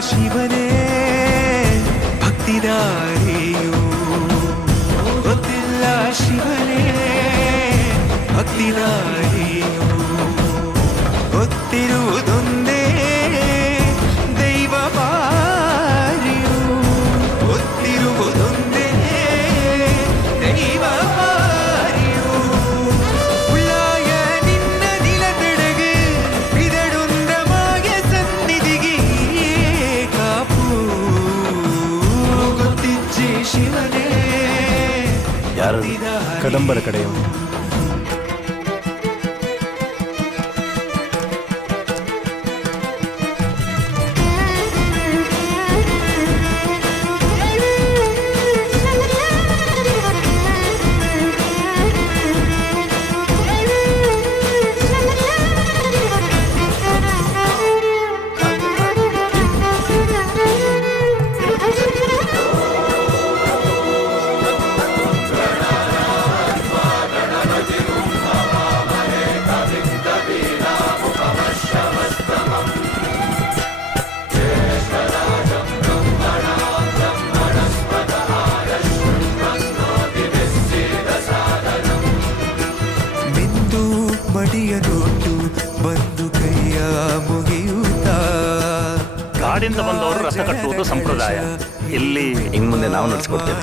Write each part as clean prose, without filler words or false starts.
ಶಿವನೇ ಭಕ್ತಿದಾರಿಯು ಗೊತ್ತಿಲ್ಲ ಶಿವನೇ ಭಕ್ತಿದಾರಿಯು ಗೊತ್ತಿರುವುದೊಂದೇ ದೈವ ಬಾರಿಯು ಗೊತ್ತಿರುವುದೊಂದೇ ದೈವ ಬಾರಿಯು ಉಳ್ಳಾಯ ನಿನ್ನ ನಿಲತೆಡೆಗೆ ಇದಡೊಂದಮಾಯ ಸನ್ನಿಧಿಗೆ ಕಾಪು ಗೊತ್ತಿಜ್ಜೆ ಶಿವನೇ ಯಾರು ಕದಂಬರ ಕಡೆಯವರು ಮಡಿಯನೊಟ್ಟು ಬಂದು ಕೈಯ ಮುಗಿಯುತ್ತಾ ಕಾಡಿಂದ ಬಂದವರು ರಥ ಕಟ್ಟುವುದು ಸಂಪ್ರದಾಯ. ಇಲ್ಲಿ ಇನ್ನು ಮುಂದೆ ನಾವು ನಡೆಸ್ಕೊಡ್ತೇವೆ.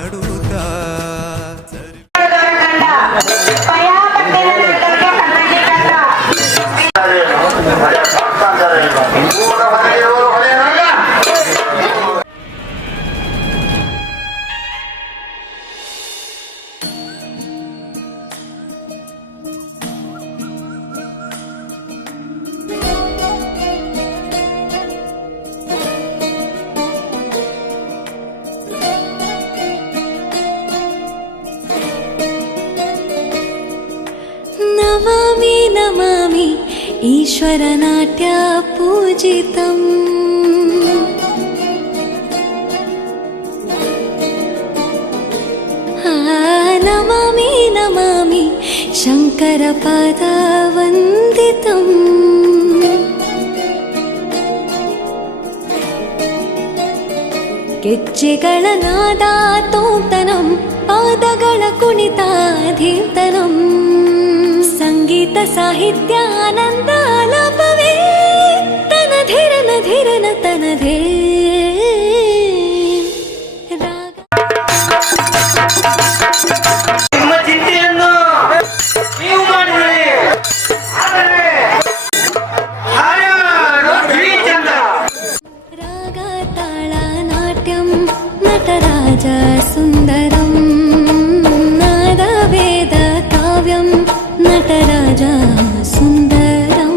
ನಮಾಮಿ ನಮಾಮಿ ಈಶ್ವರ ನಾಟ್ಯ ಪೂಜಿತಂ ನಮಾಮಿ ನಮಾಮಿ ಶಂಕರ ಪಾದ ವಂದಿತಂ ಗೆಜ್ಜೆಗಳ ನಾದ ತೋಂತನಂ ಪಾದಗಳ ಕುಣಿತ ಧೀಂತನಂ ಸಂಗೀತ ಸಾಹಿತ್ಯ ಆನಂದ ಆಲಾಪವೇ ತನಧಿರನ ಧಿರನ ತನಧೇ ನಿಮ್ಮ ಚಿಂತೆಯನ್ನು ನೀವು ಮಾಡಿದರೆ ರಾಗ ತಾಳ ನಾಟ್ಯಂ ನಟರಾಜ ಸುಂದರಂ ನಾದ ವೇದ ಕಾವ್ಯಂ ನಟರಾಜ ಸುಂದರಂ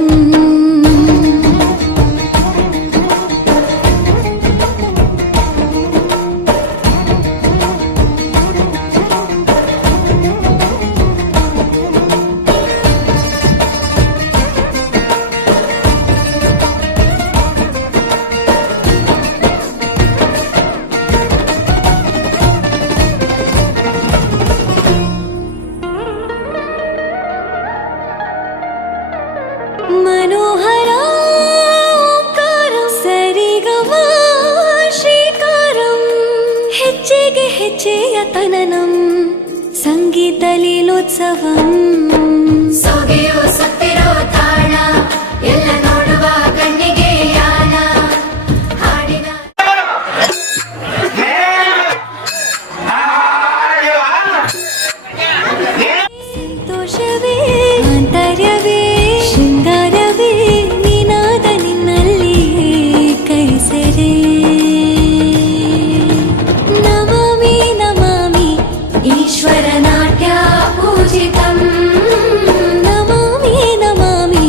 मनोहर ओंकारं सरिगम श्रीकारं ಹೆಜ್ಜೆಗೆ ಹೆಜ್ಜೆಯ ತನನಂ ಸಂಗೀತ ಲೀಲೋತ್ಸವಂ ಸೊಗೆಯೋ ಸತ್ತಿರೋ ತಾಳ ಎಲ್ಲ ನೋಡುವ ಕಣ್ಣಿಗೆ ಯಾನ ಹಾಡಿನ ಸಂತೋಷವೇ ಆಂತರ್ಯವೇ ಶೃಂಗಾರವೇ ನಿನಾದ ನಿನ್ನಲ್ಲಿ ಕೈಸೆರೆ ನಮಾಮಿ ನಮಾಮಿ ಈಶ್ವರ ನಾಟ್ಯ ಪೂಜಿತಂ ನಮಾಮಿ ನಮಾಮಿ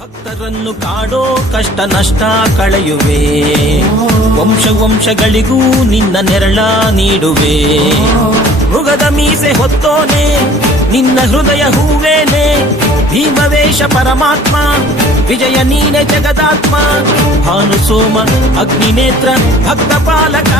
ಭಕ್ತರನ್ನು ಕಾಡೋ ಕಷ್ಟ ನಷ್ಟ ಕಳೆಯುವೆ, ವಂಶ ವಂಶಗಳಿಗೂ ನಿನ್ನ ನೆರಳ ನೀಡುವೆ. ಮೃಗದ ಮೀಸೆ ಹೊತ್ತೋನೆ ನಿನ್ನ ಹೃದಯ ಹೂವೇನೆ, ಭೀಮವೇಶ ಪರಮಾತ್ಮ ವಿಜಯ ನೀನೆ ಜಗದಾತ್ಮ. ಭಾನು ಸೋಮ ಅಗ್ನಿನೇತ್ರ ಭಕ್ತ ಪಾಲಕ